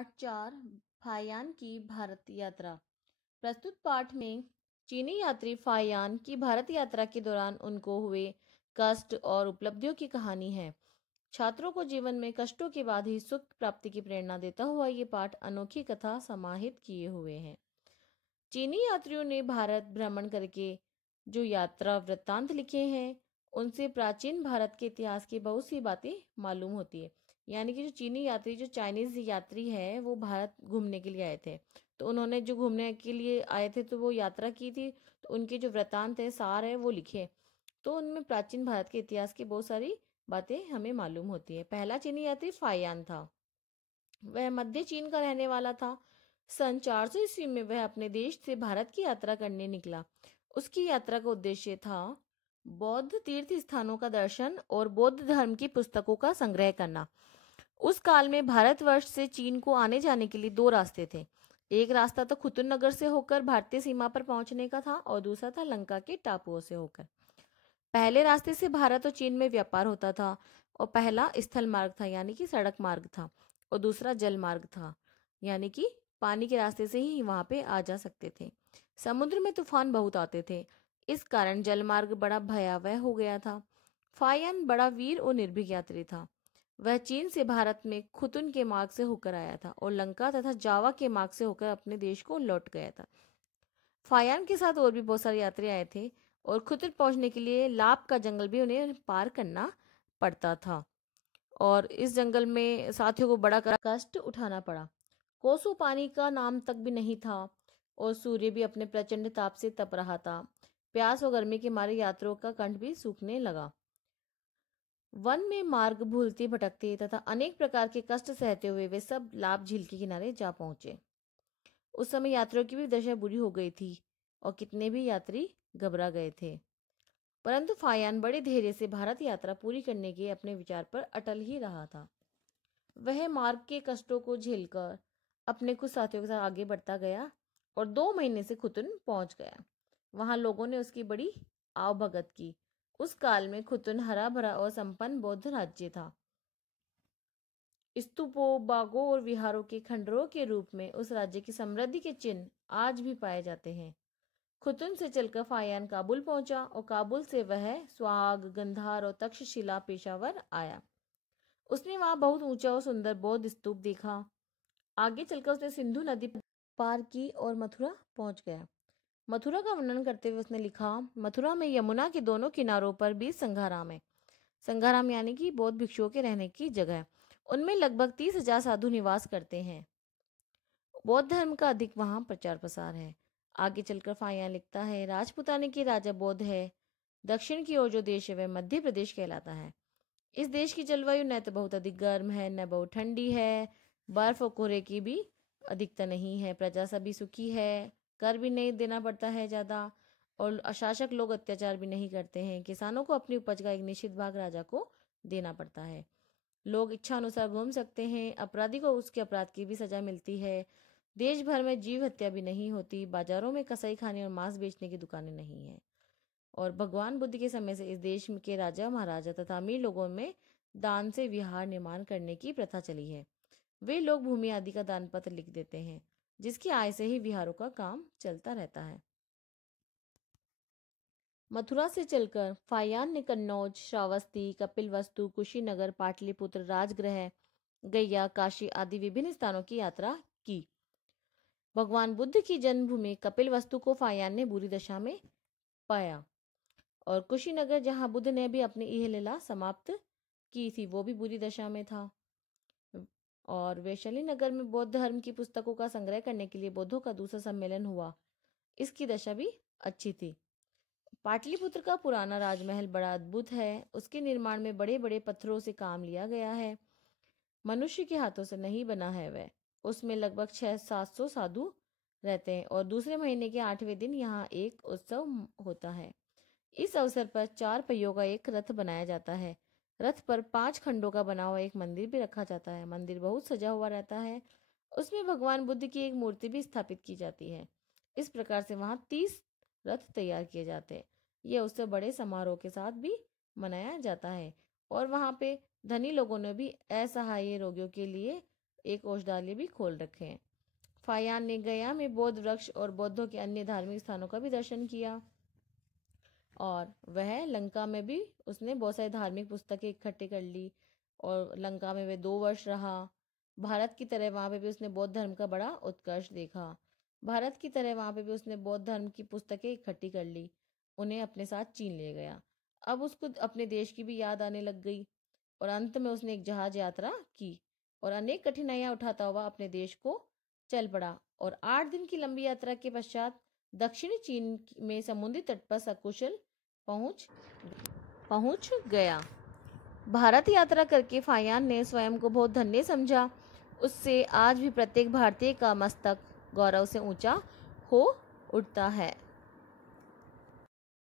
पाठ 4 फायान की भारत यात्रा। प्रस्तुत पाठ में चीनी यात्री फायान की भारत यात्रा के दौरान उनको हुए कष्ट और उपलब्धियों की कहानी है। छात्रों को जीवन में कष्टों के बाद ही सुख प्राप्ति की प्रेरणा देता हुआ ये पाठ अनोखी कथा समाहित किए हुए हैं। चीनी यात्रियों ने भारत भ्रमण करके जो यात्रा वृत्तांत लिखे हैं उनसे प्राचीन भारत के इतिहास की बहुत सी बातें मालूम होती है। यानी कि जो चीनी यात्री, जो चाइनीज यात्री है, वो भारत घूमने के लिए आए थे। तो उन्होंने जो घूमने के लिए आए थे तो वो यात्रा की थी, तो उनके जो वृत्तांत है, सार है, वो लिखे। तो उनमें प्राचीन भारत के इतिहास की बहुत सारी बातें हमें मालूम होती है। पहला चीनी यात्री फायान था। वह मध्य चीन का रहने वाला था। सन 400 ईस्वी में वह अपने देश से भारत की यात्रा करने निकला। उसकी यात्रा का उद्देश्य था बौद्ध तीर्थ स्थानों का दर्शन और बौद्ध धर्म की पुस्तकों का संग्रह करना। उस काल में भारतवर्ष से चीन को आने जाने के लिए दो रास्ते थे। एक रास्ता तो खुतुन नगर से होकर भारतीय सीमा पर पहुंचने का था और दूसरा था लंका के टापुओं से होकर। पहले रास्ते से भारत और चीन में व्यापार होता था और पहला स्थल मार्ग था, यानी कि सड़क मार्ग था, और दूसरा जल मार्ग था, यानी कि पानी के रास्ते से ही वहां पे आ जा सकते थे। समुद्र में तूफान बहुत आते थे, इस कारण जल मार्ग बड़ा भयावह हो गया था। फायन बड़ा वीर और निर्भीक यात्री था। वह चीन से भारत में खुतुन के मार्ग से होकर आया था और लंका तथा जावा के मार्ग से होकर अपने देश को लौट गया था। फायान के साथ और भी बहुत सारे यात्री आए थे और खुतुन पहुंचने के लिए लाप का जंगल भी उन्हें पार करना पड़ता था और इस जंगल में साथियों को बड़ा कष्ट उठाना पड़ा। कोसों पानी का नाम तक भी नहीं था और सूर्य भी अपने प्रचंड ताप से तप रहा था। प्यास और गर्मी के मारे यात्रियों का कंठ भी सूखने लगा। वन में मार्ग भूलते भटकते तथा अनेक प्रकार के कष्ट सहते हुए वे सब लाभ झील के किनारे जा पहुंचे। उस समय यात्रियों की भी दशा बुरी हो गई थी और कितने भी यात्री घबरा गए थे, परंतु फायान बड़े धैर्य से भारत यात्रा पूरी करने के अपने विचार पर अटल ही रहा था। वह मार्ग के कष्टों को झेलकर अपने कुछ साथियों के साथ आगे बढ़ता गया और 2 महीने से खुतुन पहुंच गया। वहां लोगों ने उसकी बड़ी आवभगत की। उस काल में खुतुन हरा भरा और संपन्न बौद्ध राज्य था। स्तूपों, बागों और विहारों के खंडरों के रूप में उस राज्य की समृद्धि के चिन्ह आज भी पाए जाते हैं। खुतुन से चलकर फायान काबुल पहुंचा और काबुल से वह स्वाग, गंधार और तक्षशिला पेशावर आया। उसने वहां बहुत ऊंचा और सुंदर बौद्ध स्तूप देखा। आगे चलकर उसने सिंधु नदी पार की और मथुरा पहुंच गया। मथुरा का वर्णन करते हुए उसने लिखा, मथुरा में यमुना के दोनों किनारों पर 20 संघाराम है। संघाराम यानी कि बौद्ध भिक्षुओं के रहने की जगह। उनमें लगभग 30,000 साधु निवास करते हैं। बौद्ध धर्म का अधिक वहां प्रचार प्रसार है। आगे चलकर फायान लिखता है, राजपुताने के राजा बौद्ध है। दक्षिण की ओर जो देश है वह मध्य प्रदेश कहलाता है। इस देश की जलवायु न तो बहुत अधिक गर्म है न बहुत ठंडी है। बर्फ और कोहरे की भी अधिकता नहीं है। प्रजा सभी सुखी है। कर भी नहीं देना पड़ता है ज्यादा और अशासक लोग अत्याचार भी नहीं करते हैं। किसानों को अपनी उपज का एक निश्चित भाग राजा को देना पड़ता है। लोग इच्छा अनुसार घूम सकते हैं। अपराधी को उसके अपराध की भी सजा मिलती है। देश भर में जीव हत्या भी नहीं होती। बाजारों में कसाई खाने और मांस बेचने की दुकानें नहीं है। और भगवान बुद्ध के समय से इस देश के राजा महाराजा तथा अमीर लोगों में दान से विहार निर्माण करने की प्रथा चली है। वे लोग भूमि आदि का दान पत्र लिख देते हैं, जिसकी आय से ही विहारों का काम चलता रहता है। मथुरा से चलकर फायान ने कन्नौज, श्रावस्ती, कपिलवस्तु, कुशीनगर, पाटलिपुत्र, राजगृह, गया, काशी आदि विभिन्न स्थानों की यात्रा की। भगवान बुद्ध की जन्मभूमि कपिलवस्तु को फायान ने बुरी दशा में पाया और कुशीनगर, जहां बुद्ध ने भी अपनी यह लीला समाप्त की थी, वो भी बुरी दशा में था। और वैशाली नगर में बौद्ध धर्म की पुस्तकों का संग्रह करने के लिए बौद्धों का दूसरा सम्मेलन हुआ, इसकी दशा भी अच्छी थी। पाटलिपुत्र का पुराना राजमहल बड़ा अद्भुत है। उसके निर्माण में बड़े बड़े पत्थरों से काम लिया गया है। मनुष्य के हाथों से नहीं बना है वह। उसमें लगभग 600-700 साधु रहते हैं और दूसरे महीने के 8वें दिन यहाँ एक उत्सव होता है। इस अवसर पर 4 पहियों का एक रथ बनाया जाता है। रथ पर 5 खंडों का बना हुआ एक मंदिर भी रखा जाता है। मंदिर बहुत सजा हुआ रहता है। उसमें भगवान बुद्ध की एक मूर्ति भी स्थापित की जाती है। इस प्रकार से वहां 30 रथ तैयार किए जाते हैं। यह उत्सव बड़े समारोह के साथ भी मनाया जाता है और वहां पे धनी लोगों ने भी असहाय रोगियों के लिए एक औषधालय भी खोल रखे हैं। फाहियान ने गया में बौद्ध वृक्ष और बौद्धों के अन्य धार्मिक स्थानों का भी दर्शन किया, और वह लंका में भी उसने बहुत सारी धार्मिक पुस्तकें इकट्ठी कर ली, और लंका में वह 2 वर्ष रहा। भारत की तरह वहां पे भी उसने बौद्ध धर्म का बड़ा उत्कर्ष देखा। भारत की तरह वहां पे भी उसने बौद्ध धर्म की पुस्तकें इकट्ठी कर ली, उन्हें अपने साथ चीन ले गया। अब उसको अपने देश की भी याद आने लग गई, और अंत में उसने एक जहाज यात्रा की और अनेक कठिनाइयां उठाता हुआ अपने देश को चल पड़ा, और 8 दिन की लंबी यात्रा के पश्चात दक्षिणी चीन में समुद्री तट पर सकुशल पहुंच गया। भारत यात्रा करके फाहियान ने स्वयं को बहुत धन्य समझा। उससे आज भी प्रत्येक भारतीय का मस्तक गौरव से ऊंचा हो उठता है।